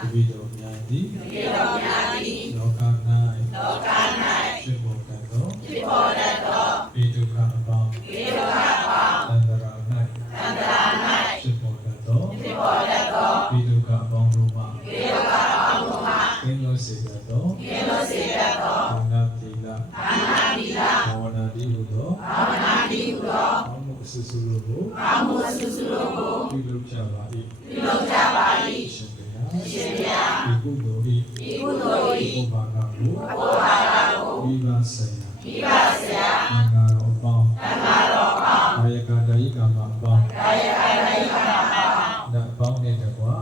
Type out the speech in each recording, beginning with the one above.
ပိတောမြာတိလောက၌ဖြစ်ပေါ်တတ်သောပိဒုက္ခအပေါင်းသန္တရာ၌ဖြစ်ပေါ်တတ်သောပိဒုက္ခအပေါင်းတို့မှကင်းလို့စေတတ်သောဘာနာတိလဘာဝနာတိဟုသောအမှုအစုစုတို့ကိုပြုလုပ်ကြပါ၏ရှင်ဗျာဒီကုသိုလ်ဤဥပါဒကိုမိဘဆရာသံဃာတော်အပေါင်းကာယကတယိကမအပေါင်းနတ်ပေါင်းနဲ့တကွာ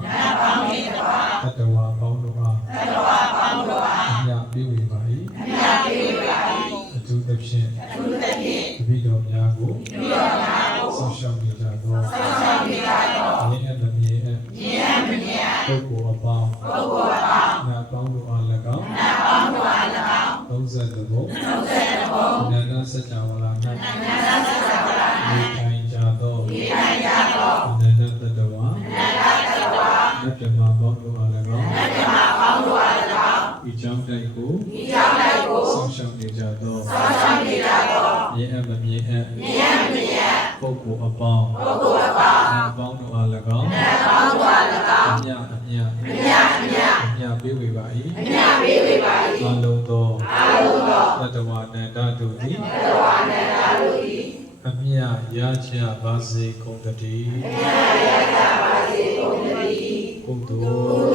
တတဝါပေါင်းတို့အားအမြတ်ပေးဝေပါ၏အထူးသဖြင့်တပိတော်များကိုဆောက်ရှောက်နေကြသောမြင်အပ်မမြင်ပုဂ္ဂိုလ်အပေါင်းနတ်ပေါင်းတို့အား၎င်း30ဘုံနန္ဒစัจ java လာ၌နေထိုင်ကြသောနန္ဒတတဝါနတ်ပြမပေါင်းတို့အား၎င်းဤကြောင့်တိုက်ကိုဆောက်ရှောက်နေကြသောမြင်အပ်မမြင်ပုဂ္ဂိုလ်အပေါင်းနတ်ပေါင်းတို့အား၎င်းအမြပေးဝေပါ၏အလုံးသောတတဝါနန္ဒတို့သည်အမြရချပါစေကုန်တည်းကုသိုလ်